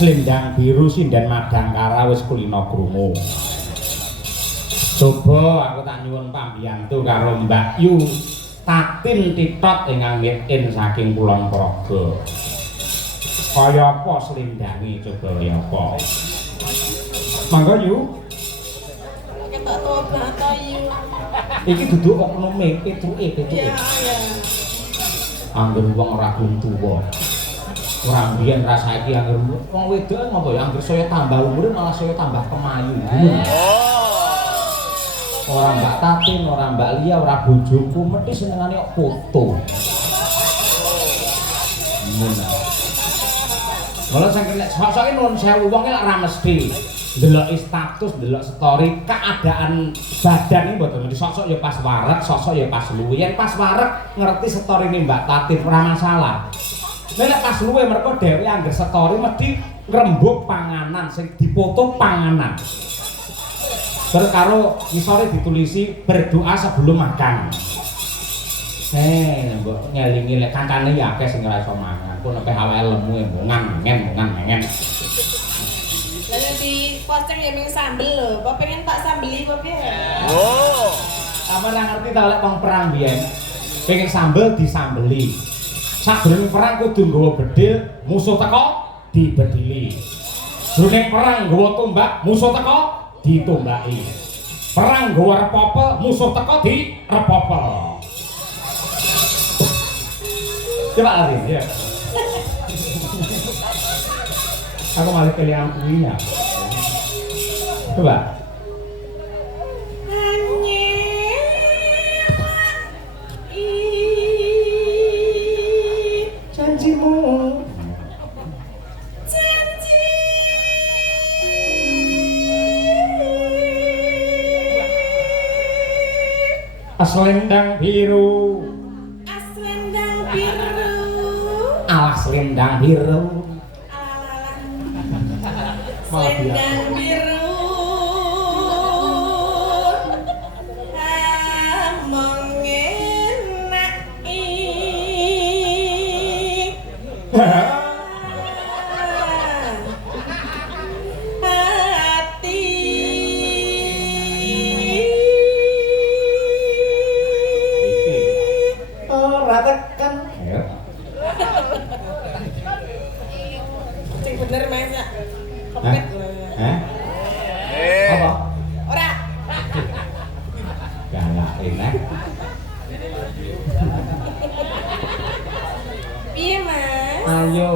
Slendang biru sinden Madangkara wis kulina krungu. Coba aku tak nyuwun pambiyantu karo Mbak Yu Tatin Titot ingkang ngitin saking Kulon Praga. Kaya apa slendange coba kaya apa? Mangga Yu. Ketok tobat to Yu. Iki dudu oknome petruke. Iya. Angger wong ora tuwa. Ora mbiyen rasake angger wong wedok ngopo ya angger saya tambah umure malah saya tambah kemayu. Ora Mbak Tatin, ora Mbak Lia, ora bojoku mesti senengane kok foto. Ngono. Malah sing kena sok-soke nuwun sewu wong lek ora mesti ndeloki status, ndelok story keadaan badan iki mboten mesti sok-sok ya pas wareg, sok-sok ya pas luwe. Yen pas wareg ngerti storine Mbak Tatin ora masalah. Nek pas luwe mergo dhewe angger story mesti ngrembug panganan sing dipoto panganan. Terus karo ngisore ditulisi berdoa sebelum makan. Mbok ngelingi lek kancane ya akeh sing ora iso mangan. Ku nek awake lemu ngan mengen. Lah yang di posting ya ming sambel lho. Apa pengen tak sambeli apa piye? Oh. Apa ora ngerti ta lek wong perang biyen. Pengen sambel disambeli. Sadurunge perang kudu nggawa bedil, musuh teko dibedili. Jroning perang nggawa tombak, musuh teko ditombaki. Perang nggawa repopel, musuh teko direpopel. Coba lari, ya. Aku malah pilih yang kulinya. Coba. Janjimu. Janji. Selendang biru. Selendang biru. Alah selendang biru. Selendang biru. Among enaki. Hati. Ora tekan. Ya. Sing bener Mas. Kepet lho. Hah? Apa? Ora. Galak enak. Piye Mas? Ayo.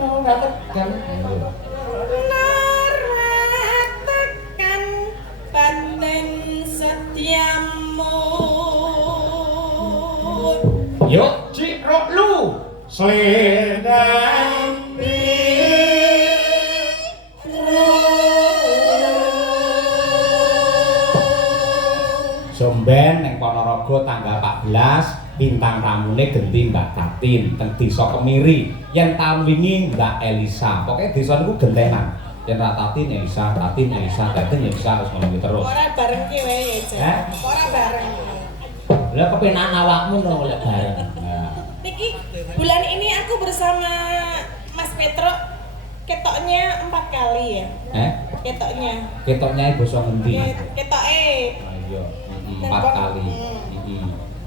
Ora tekan. Naratakan batin setiamu. Yuk, Cik Roklu. Selendang Somben neng Ponorogo tanggal 14 bintang tamune genti Mbak Tatin teng desa Kemiri yen taun wingi Mbak Elisa pokoknya desa niku gentenan yen ra Tatin Elisa Tatin Elisa Tatin Elisa terus ngono terus Ora bareng ki wae ya, Jan. Ora bareng. lha kepenak awakmu no lek bareng Niki bulan ini aku bersama Mas Petro ketoknya 4 kali ya. Ketoknya basa ngendi ketoke. ayo 4 kali.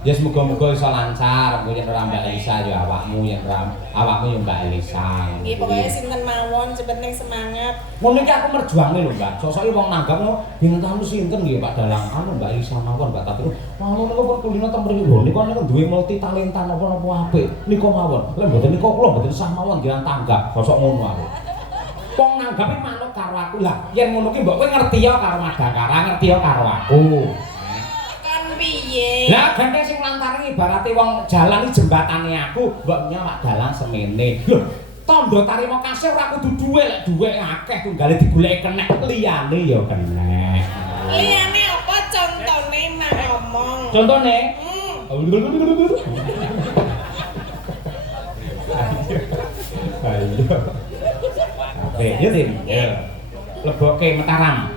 Ya semoga-moga iso lancar, engko yen ora Mbak Elisa ya awakmu yen ora awakmu ya Mbak Elisa. Nggih pokoke sinten mawon sepenting semangat. Ngono iki aku merjuangne lho, Mbak. Sok-soke wong nanggap no bintang tamu sinten nggih Pak Dalang. Anu Mbak Elisa mawon Mbak Tatin. Mawon niku pun kulino teng mriki lho. Niku niku duwe multi talenta napa-napa apik. Niku mawon. Lha mboten niku kula mboten sah mawon nggih tanggap. Sosok ngono aku. Wong nanggapi manut karo aku lah. Yen ngono ki mbok kowe ngerti ya karo Madakara, ngerti ya karo aku. Piye? Lah ganteng sing lantaran ibarate wong jalan iki jembatane aku, mbok nyawak dalan semene. Lho, tandha tarima kasih ora kudu duwe, lek duwe akeh tunggale digoleki kenek, liyane ya kenek. Liyane apa contone mak ngomong? Contone? Ayo. Oke, yo Tim. Leboke Mataram.